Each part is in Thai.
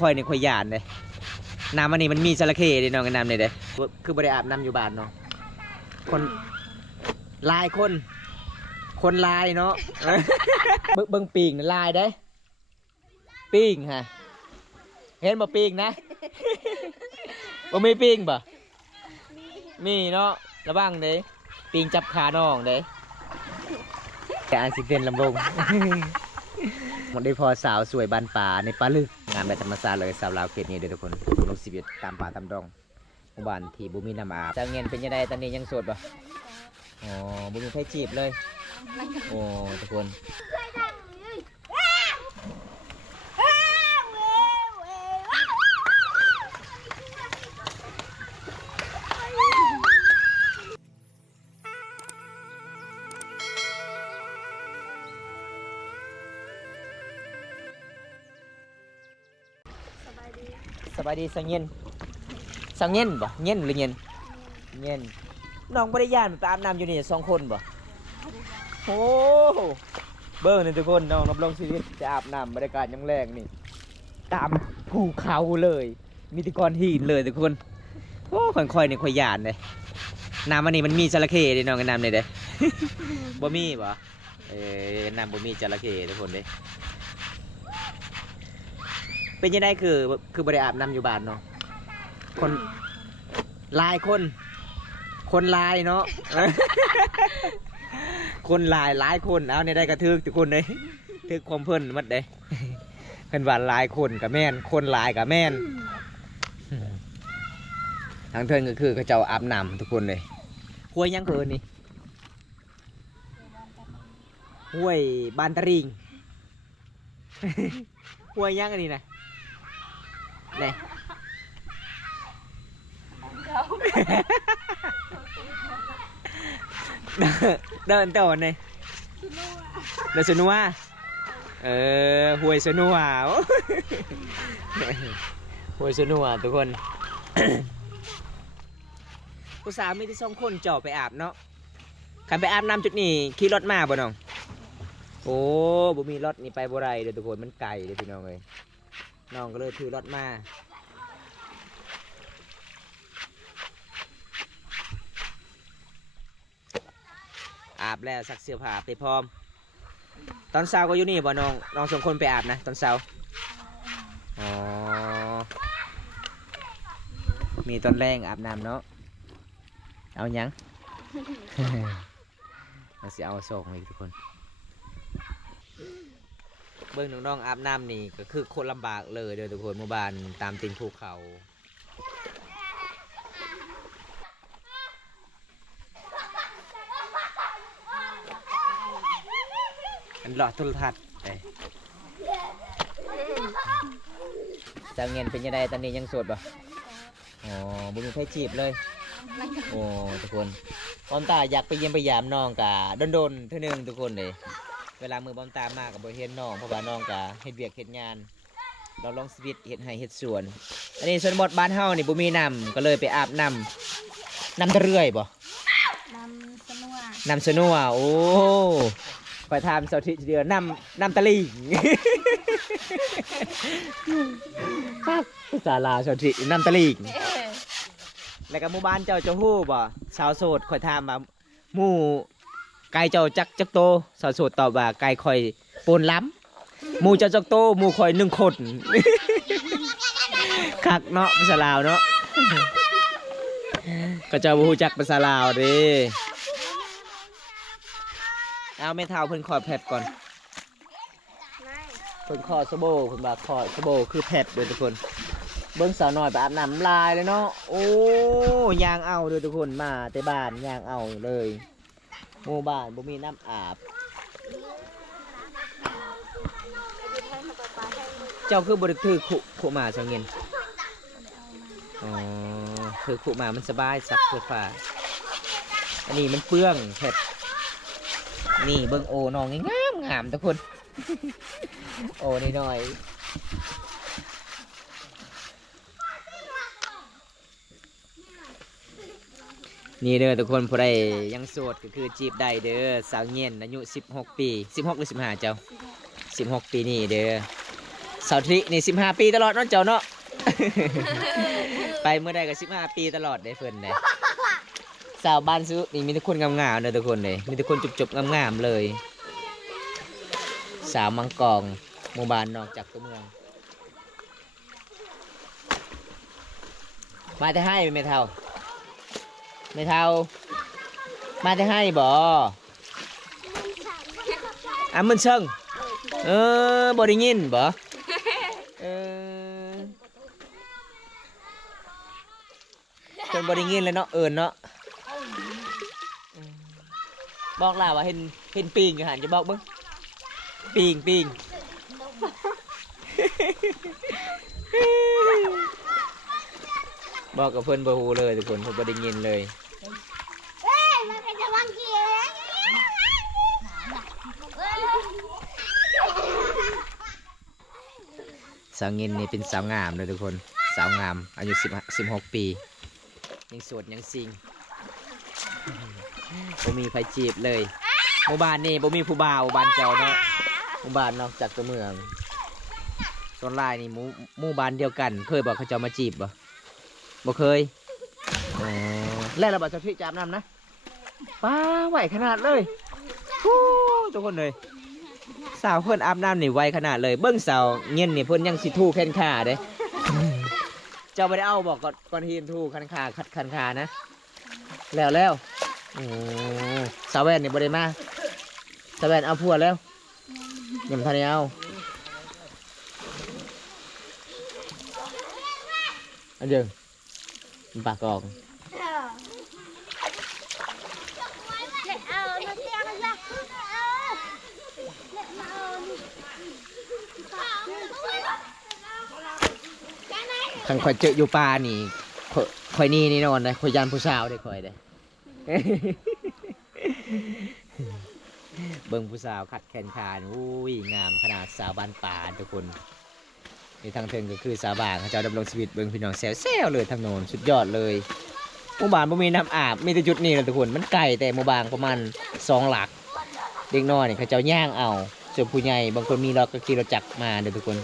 ค่อยๆนี่ค่อยหยาดเลยน้ำอันนี้มันมีจระเข้ดิน้องกันน้ำเลยเด้คือบ่ได้อาบน้ำอยู่บ้านเนาะคนลายคนลายเนาะ เบิ่งปีกนะลายได้ปีกฮะเห็นบ่ปีกนะบ่มีปีกบ่มีเนาะระวังเด้ปีกจับขาน้องเด้แต่อันสิเป็นลำบง หมดได้พอสาวสวยบานป่าในป่าลึกงานแบบธรรมชาติเลยสาวลาวเขตนี้เด้อทุกคนลงชีวิตตามป่าตามดงหมู่บ้านที่บุมีน้ำอาบจะเงินเป็นยังไงตอนนี้ยังโสดป่ะอ๋อบุมีใครจีบเลยโอ้ทุกคนสบายดีสังเย็นบ่เย็นหรือเย็นน้องบริยานไปอาบน้ำอยู่นี่2 คนบ่โอ้เบิ้งนี่ทุกคนน้องรับรองชีวิตจะอาบน้ำบรรยากาศยังแรงนี่ตามภูเขาเลยมีแตะกอนหินเลยทุกคนโอ้ค่อยๆนี่ค่อยหยาดเลยน้ำอันนี้มันมีจระเข้ดิน้องกันน้ำเลยเด้ บ่มีบ่น้ำบ่มีจระเข้ทุกคนเด้เป็นยังไงคือบ่ได้อาบน้ำอยู่บ้านเนาะคนลายคนลายเนาะ คนหลายคนเอาในได้กระทึกทุกคนเลยทึกความเพิ่นมัดเด้เพิ่นว่าหลายคนกับแม่นคนหลายกับแม่นทางเทินก็คือเขาเจ้าอาบน้ำทุกคนเลยห้วยยังเกินนี่ห้วยบานตะริง ห้วยยังอันนี้นะนี่ เดินต่อเลยเดินสนัวห่วยสนัวห่วยสนัวทุกคน ผู้สาวมีที่2 คนจ่อไปอาบเนาะขันไปอาบน้ำจุดนี้ขี่รถมาบ่น้องโอ้บ่มีรถนี่ไปบ่ไรเด้อทุกคนมันไกลเด้อพี่น้องเลยน้องก็เลยถือรถมาอาบแล้วซักเสื้อผ้าไปพร้อมตอนเช้าก็อยู่นี่บ่น้อง2 คนไปอาบนะตอนเช้าอ๋อมีตอนแรงอาบน้ำเนาะเอายัง เราสิเอาส่งอีกทุกคนเบิ่งน้องๆอาบน้ำนี่ก็คือคนลำบากเลยเด้อทุกคนหมู่บ้านตามตีนภูเขาอันหลอดโทรทัศน์จะเงินเป็นยังไงตอนนี้ยังโสดป่ะอ๋อบุมีใครจีบเลยโอ้ทุกคนบอมตาอยากไปเยี่ยมไปยามน้องกะโดนเท่านึงทุกคนเลยเวลามือบอมตามากกับบริเห็นน้องเพราะว่าน้องกะเฮ็ดเวียกเฮ็ดงานเราลองสวิตเฮ็ดไร่เฮ็ดสวนอันนี้ส่วนบทบ้านเฮานี่บุมีน้ำก็เลยไปอาบน้ำตะเรื่อยบ่น้ำสนัวโอ้ไปทำเสาร์ที่เดียวน้ำตะลิงครับภาษาลาวเสาร์ที่น้ำตะลิงแล้วก็หมู่บ้านเจ้าจะฮู้บ่ชาวโสดคอยถามว่าหมู่ไก่เจ้าจักโตชาวโสดตอบว่าไก่คอยปนล้ำหมู่เจ้าจักโตหมู่คอย1 คน คักเนาะภาษาลาวเนาะก็เจ้าบ่ฮู้จักภาษาลาวเด้เอาไม่เท้าเพิ่นขอแผดก่อนเพิ่นขอสโบเพิ่นว่าขอสโบคือแผดเด้อทุกคนเบิ้งสาวน้อยไปอาบน้ำลายเลยเนาะโอ้ยางเอาเด้อทุกคนมาแต่บ้านยางเอาเลยหมู่บ้านบ่มีน้ำอาบเจ้าคือบริถือขุมาเจ้าเงินอ๋อคือขุมามันสบายสักเสื้อผ้าอันนี้มันเปื้องแผดนี่เบิ้งโอน้องงามทุกคน โอ้นี่หน่อยนี่เด้อทุกคนผู้ใดยังโสดก็คือจีบได้เด้อสาวเงียนอายุ16 ปี16 หรือ 15เจ้า16 ปีนี่เด้อ สาวทินี่15 ปีตลอดเนาะเจ้าเนาะ ไปเมื่อใดก็15 ปีตลอดได้เพิ่นเลยสาวบ้านซื้อนี่มีแต่คนงามๆเลยทุกคนเลยมีแต่คนจบๆงามๆเลยสาวมังกรหมู่บ้านนอกจากตัวเมืองมาแต่ให้ไม่เท่าไม่เท่ามาแต่ให้บ่มันเชิงบ่ได้ยินบ่เพิ่นบ่ได้ยินเลยเนาะเนาะบอกล่ะว่าเห็นปิงอยู่หั่นจะบอกเบิ่งปิงบอกกับเพิ่นบ่ฮู้เลยทุกคนเพิ่นบ่ได้ยินเลยสาวเงินนี่เป็นสาวงามเลยทุกคนสาวงามอายุ16 ปียังโสดยังซิงบ่มีใครจีบเลยหมู่บ้านนี่บ่มีผู้บ่าวบ้านเจ้าเนาะหมู่บ้านนอกจากตัวเมืองส่วนหลายนี่หมู่บ้านเดียวกันเคยบอกเขาเจ้ามาจีบบ่เคยแล้วเราบอกจะพี่จามน้ำนะป้าไหวขนาดเลยทุกคนเลยสาวเพิ่นอาบน้ำนี่ไวขนาดเลยเบิ้งสาวเงี้ยนี่เพิ่นยังสิทูแขนขาเด้ เจ้าไม่ได้เอาบอกก่อนทีนทูคันขาขัดคันขานะแล้วสาวแว่นนี่บ่ได้มาสาวแว่นเอาผัวแล้วยังทันได้เอาอันเดิมปากกองขันข่อยเจออยู่ป่านี่ข่อยนี่นอนเลยข่อยยานผู้สาวได้ข่อยได้ เบิ่งผู้สาวขัดแขนขาอุ้ยงามขนาดสาวบ้านป่าทุกคนในทางเทิงก็คือสาวบ้านเขาเจ้าดำรงชีวิตเบิ่งพี่น้องแซวเลยทางโน้นสุดยอดเลยหมู่บ้านบ่มีน้ำอาบมีแต่จุดนี้แหละทุกคนมันไกลแต่หมู่บ้านประมาณ2 หลักเด็กน้อยนี่เขาเจ้าย่างเอาส่วนผู้ใหญ่บางคนมีรถก็ขี่รถจักรมาเด้อทุกคน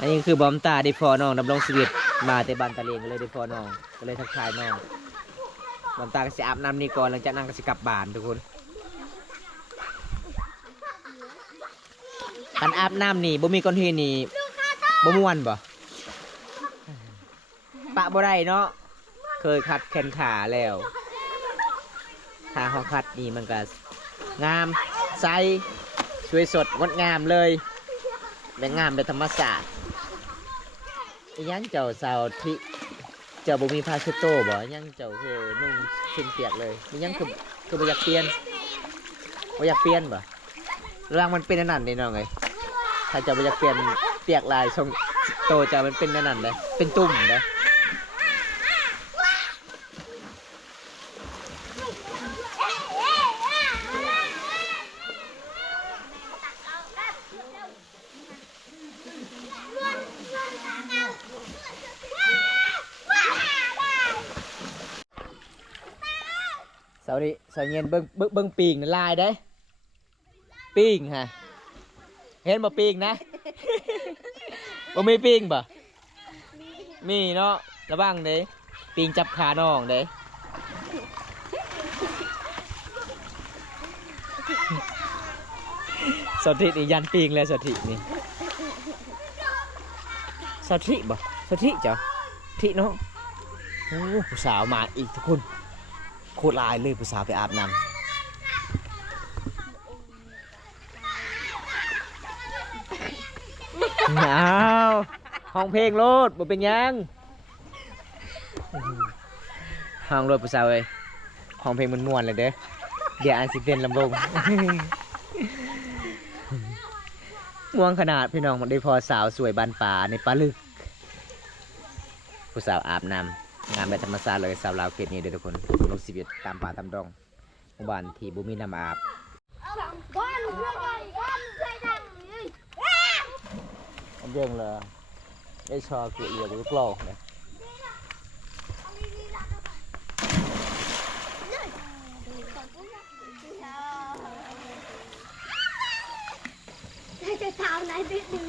อันนี้คือบอมตาได้พอน้องดำรงชีวิตมาแต่บ้านตะเลงก็เลยได้พอน้องก็เลยทักทายน้องบอมตาก็สิอาบน้ำนี่ก่อนหลังจากนั้นก็สิกลับบ้านทุกคนการอาบน้ำนี่บ่มีก้อนหินนี่บ่ม่วนบ่ปะบ่ได้เนาะเคยขัดแขนขาแล้วถ้าเฮาขัดนี่มันก็งามใสสวยสดงดงามเลยเป็นงามเป็นธรรมชาติยังเจ้าสาวที่เจ้าบ่มีผ้าเช็ดโต้บ่ยังเจ้าคือนุ่งชิ้นเปียกเลยมันยังคือบ่อยากเปลี่ยนบ่ร่างมันเป็นอันนั้นนี่น้องเอ้ยถ้าเจ้าบ่อยากเปลี่ยนเปียกลายทรงโตเจ้ามันเป็นอันนั้นเลยเป็นตุ่มเลยสาวเย็นเบิ่งปีงลายได้ปีงฮะเห็นบ่ปีงนะ บ่มีปีงบ่มีเนาะระวังเด้ปีงจับขาน้องเด้สถินี่ยันปีงเลยสถินี่สถิบ่สถิเจ้าทิเนาะโอ้ผู้สาวมาอีกทุกคนโคตรลายเลยผู้สาวไปอาบน้ำอ้าวห้องเพลงโลดบ่เป็นยังห้องโลดผู้สาวเลยห้องเพลงมันม่วนเลยเด้อเดี๋ยวอันสิเต้นลำวงม่วงขนาดพี่น้องมันได้พอสาวสวยบานป่าในป่าลึกผู้สาวอาบน้ำงานแบบธรรมชาติเลยสาวลาวเขตนี้เด้อทุกคนลงชีวิตตามป่าตามดงหมู่บ้านที่บ่มีน้ำอาบอันเรื่องเลยได้ชอเกลี่ยหรือเปล่าเนี่ย จะเท้าไหนดิดึง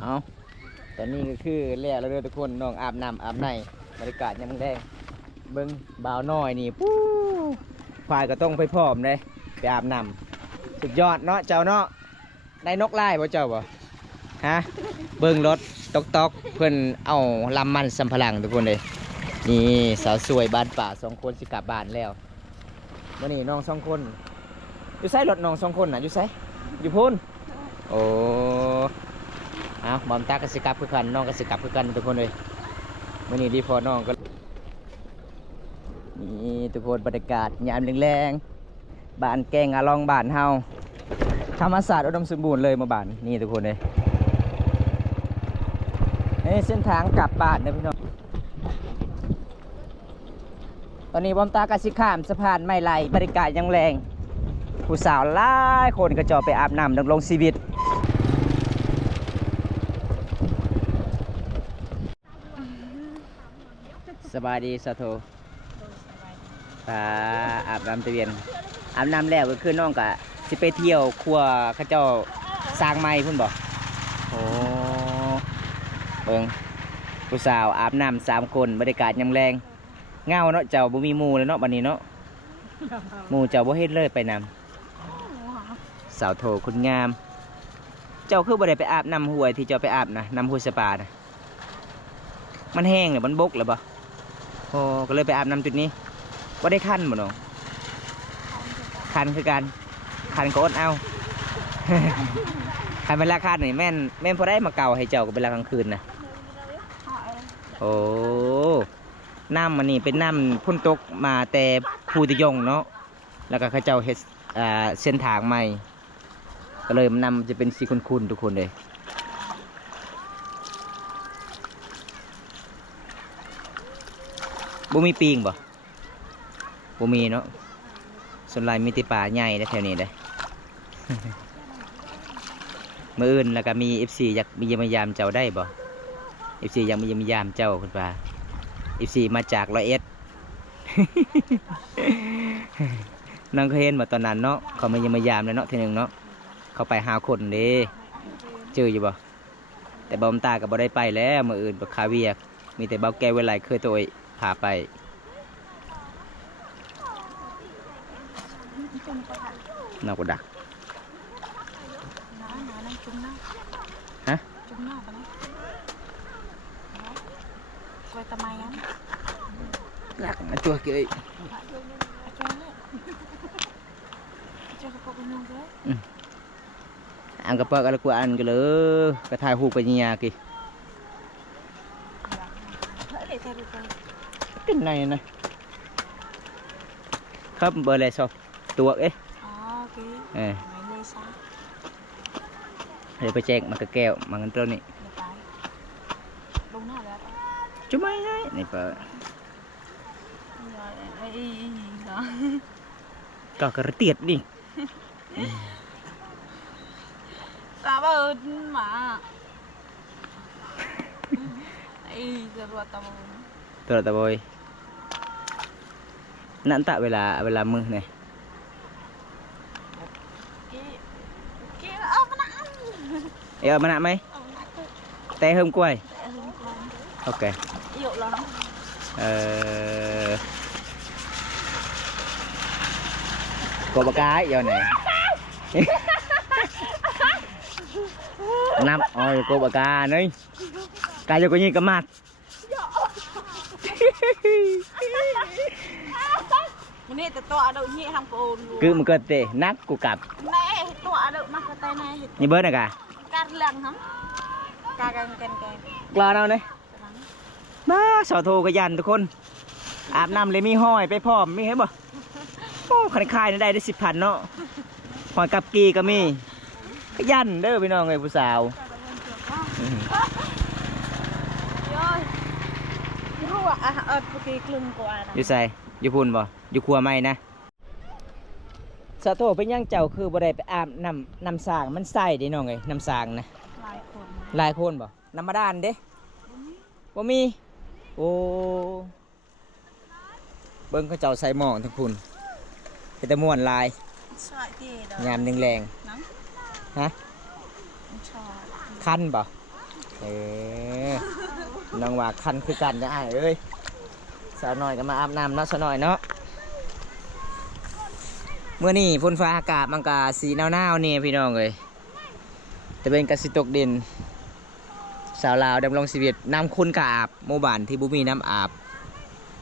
เอาตอนนี้ก็คือแล้วเด้อทุกคนน้องอาบน้ำอาบในบรรยากาศยังแดงเบิ้งบ่าวน้อยนี่ปู้ควายก็ต้องไปพร้อมเลยไปอาบน้ำสุดยอดเนาะเจ้าเนาะได้นกไล่บ่เจ้าบ่ฮะเบิ้งรถตอกเพื่อนเอาลำมันสัมพลังทุกคนเลยนี่สาวสวยบ้านป่า2 คนสิกลับบ้านแล้ววันนี้น้อง2 คนอยู่ไซรถน้อง2 คนน่ะอยู่ไซอยู่พูนโอ้เอาบอมตากสิกลับคือกันน้องกสิกลับคือกันทุกคนเลยวันนี้ดีพอน้องก็นี่ทุกคนบรรยากาศยามแรงๆบ้านแกงอาลองบ้านเฮาธรรมศาสตร์อุดมสมบูรณ์เลยมาบ้านนี่ทุกคนเลยนี่เส้นทางกลับบ้านนะพี่น้องตอนนี้บอมตากสิข้ามสะพานไม่ไหลบรรยากาศยังแรงผู้สาวหลายคนก็จะไปอาบน้ำดำรงชีวิตสบายดีสะโทปลาอาบน้ำตะเวียนอาบน้ำแล้วก็คือน้องกะสิไปเที่ยวครัวเขาเจ้าสร้างไม้พุ่นบอกโอ้เบิ่งผู้สาวอาบน้ำ3 คนบรรยากาศยามแรงเงาเนาะเจ้าบ่มีหมู่เลยเนาะบัดนี้เนาะหมู่เจ้าบ่เฮ็ดเลยไปนำสาวโทคุณงามเจ้าคือบ่ได้ไปอาบน้ำห้วยที่เจ้าไปอาบนะน้ำห้วยสปานะมันแห้งหรือมันบกหรือเปล่าโอ้ก็เลยไปอาบน้ำจุดนี้ว่าได้คันบ่น้องคันคือการคันก็อดเอา คันเวลาคันนี่แม่นพอได้มาเก่าให้เจ้าก็เวลากลางคืนนะโอ้น้ำมันนี่เป็นน้ำพุ่นตกมาแต่ภูตะยงเนาะแล้วก็เขาเจ้าเฮ็ดเส้นทางใหม่ก็เลยมันนำจะเป็นสีคุณทุกคนเลยบ่มีปิงบ่บ่มีเนาะส่วนลายมีติป่าใหญ่แถวนี้เลย มื้ออื่นแล้วก็มี FC อยากมีเยี่ยมยามเจ้าได้บ่ FC อยากมีเยี่ยมยามเจ้าคุณป้า FC มาจาก101 น้องเคยเห็นมาตอนนั้นเนาะเขามาเยี่ยมยามแล้วเนาะทีนึงเนาะเขาไปหาคนเด้เจออยู่บ่แต่บอมตาก็บ่ได้ไปแล้วมื้ออื่นบ่คาเวียกมีแต่เบาแก้วเวลาเคยตัวพาไปนอกกระดักฮะจุ่มนอกกันนะคอยทำไมงั้นหลักมาตัวเกยอันกระเป๋าอะไรกูอันกันเลยกระทายหูไปยี่ยกี่เป็นไงนะครับเบอร์อะไรซอตัวเอ๊ะเดี๋ยวไปแจ้งมันก็แก้วมันกันตัวนี้จุ๊บไม่ได้นี่เปิดก็กระเตียดดิตาบ้าหมาไอ้ตัวตะบอยนั่นตะเวลามือเนี่ยเอามาหนักไหมแต่เฮิมกล้วยโอเคกบกายgiờ này năm ôi cô bà ca đi ca cho cô nhi cả mặtมันนี่แต่ แต่ตัวเอาเหี้ยทำโกน cứ một cơ tệ nát của cặp แม่ตัวเอามาก็แต่แน่ như bớt này cả การเลี้ยงครับการแกน lo đâu đấy má sò thô cái dàn tụi conอาบน้ำเลยมีห้อยไปพร้อมมีเห็นบ่โอ้คันคายในได้10,000เนาะหอยกับกีก็มีก็ยันเด้อพี่น้องเอ้ยผู้สาว รู้อ่ะปกติคลึงกว่านะ อยู่ใส่อยู่พุ่นบ่อยู่ครัวไม่นะสะโทเป็นยังเจ้าคือบ่ได้ไปอาบน้ำสางมันใส่เด้น้องเอ้ยน้ำสางนะ หลายคน หลายคนบ่น้ำมาด้านเด้บ่มีโอ้เบิ่งเขาเจ้าใส่หม้อทั้งพุ่นเป็นแต่ม่วนลาย ชอบที่เด้อย ามแรงๆฮะ ชอบ คันบ่น้องว่าคันคือกันนะอ้ายเอ้ยสาวน้อยก็มาอาบน้ำเนาะสาวน้อยเนาะเมื่อนี้ฝนฟ้าอากาศมันก็สีหนาวๆนี่พี่น้องเอ้ยแต่เป็นกสิตกดินสาวลาวดำรงชีวิตน้ำคุณกอาบหมู่บ้านที่บุมีน้ำอาบ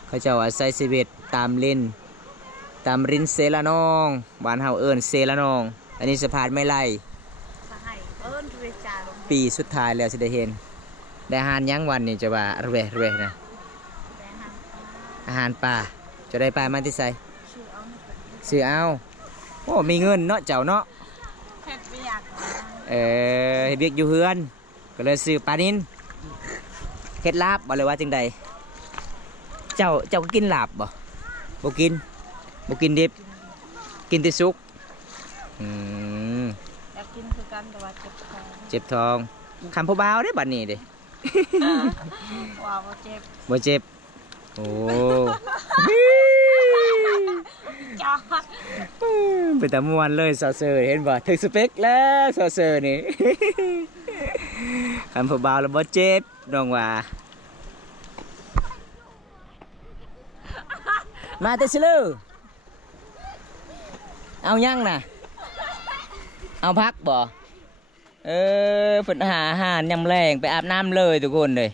เขาเจ้าอาศัยชีวิตตามลิ้นตามรินเซละนองบ้านเฮาเอิ้นเซละนองอันนี้สะพานไม่ไล่ ให้ด้วยจาลง ปีสุดท้ายแล้วสิได้เห็นได้อาหารยังวันนี้จะว่าระเวนะอาหารป่าจะได้ปลามาที่ใส่ซื้อเอาโอ้มีเงินเนาะเจ้าเนาะ เฮ็ดไม่อยาก เฮ็ดเวียกอยู่เฮือนก็เลยซื้อปลานินเฮ็ดลาบบ่เลยว่าจังใดเจ้าก็กินลาบบ่กินดิบกินแต่สุกอยากกินคือกันแต่ว่าเจ็บท้องเจ็บท้องคำผู้บ่าวได้บัดนี้เด้ ว้าวเจ็บ บ่เจ็บโอ้ จ้า เป็นตะมวนเลยซอเซอร์เห็นบ่ถึงสเปคแล้วซอเซอร์นี่ คำผู้บ่าวแล้วบ่เจ็บน้องว่ามาแต่ซิลือเอายังน่ะเอาพักบ่เพิ่นหาอาหารยำแรงไปอาบน้ำเลยทุกคนเลย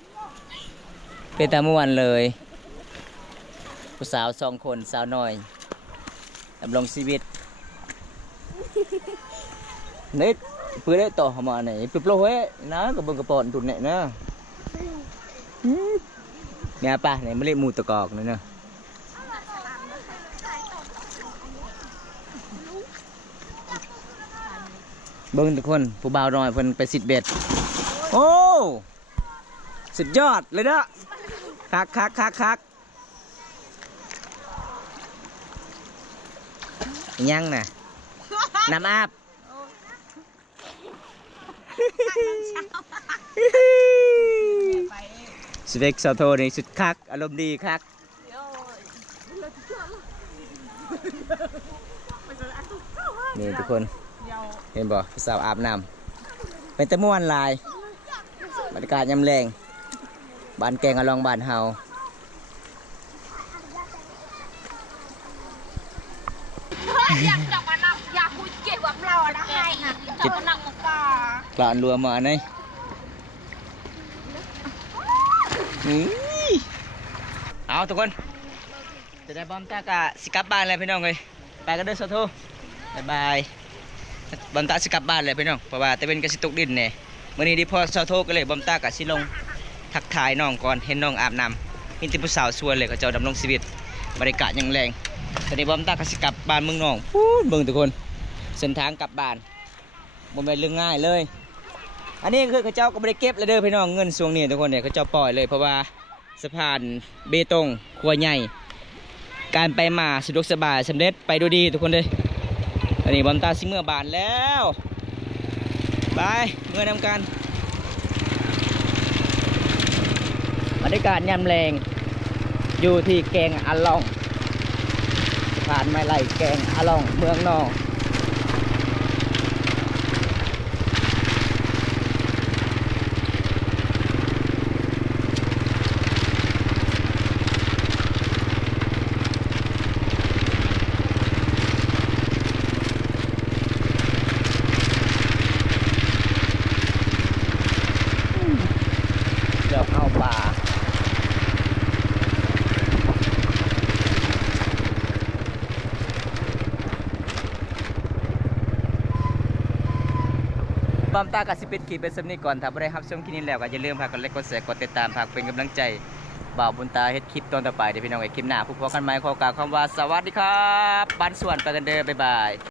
เป็นตะมวนเลยผู้สาว2 คนสาวน้อยดำรงชีวิตนี่ปืนได้ต่อมาไหนปืนโปรเฮ้นะกับเบิ่งกระปอนตุ่นเนี่ยนะเนี่ยป่ะไหนมาเล่นมูตะกอกนี่เนาะเบิ่งทุกคนผู้บ่าวน้อยเพิ่นไปสิดเบ็ดโอ้สุดยอดเลยเนาะคักยังน่ะน้ำอาบสเปกซอโทนี่สุดคักอารมณ์ดีคักนี่ทุกคนเห็นบ่สาวอาบน้ำเป็นตะม่วนลายบรรยากาศยามแรงบ้านแกงอลองบ้านเฮาอยากจับมานั่งอยากคุยเกี่ยวกับเราอะนะให้นะจับมานั่งมาป่าก ลานรัวมาไหนเอาทุกคนจะได้บอมตากะสิกลับบ้านเลยพี่น้องเลยไปกันเด้อโซโทบ๊ายบายบอมตาสิกลับบ้านเลยพี่น้องเพราะว่าแต่เป็นกระสิตกดินเนี่ยมื่อนี้ดิพอโซโทก็เลยบอมตากะสิลงทักทายน้องก่อนเห็นน้องอาบน้ำมีแต่ผู้สาวชวนเลยเขาเจ้าดำรงชีวิตบรรยากาศยังแรงตอนนี้บอมตากะสิกลับบ้านเมืองน้องพูดเบิ่งทุกคนเส้นทางกลับบ้านบ่แม่นเรื่องง่ายเลยอันนี้คือเขาเจ้าก็ไม่ได้เก็บเลยเด้อพี่น้องเงินส่วงนี้ทุกคนเนี่ยเขาเจ้าปล่อยเลยเพราะว่าสะพานเบตงครัวใหญ่การไปมาสะดวกสบายสำเร็จไปดูดีทุกคนเลยอันนี้บอมตาซิเมื่อบานแล้วไปเมื่อนำกันบรรยากาศยามแรงอยู่ที่แกงอาลองสะพานไม้ไล่แกงอาลองเมืองนองเอาป่า ปอมตากับสิเป็นคลิปเป็นสำนีก่อนถ้าบ่ได้รับชมคลิปนี้แล้วก็อย่าลืมพากันไลค์กดแชร์กดติดตามพากเป็นกำลังใจบ่าวบุญตาเฮ็ดคลิปตอนต่อไปเดี๋ยวพี่น้องไอ้คลิปหน้าพบกันใหม่ขอกล่าวคำว่าสวัสดีครับบ้านสวนไปกันเด้อบ๊ายบาย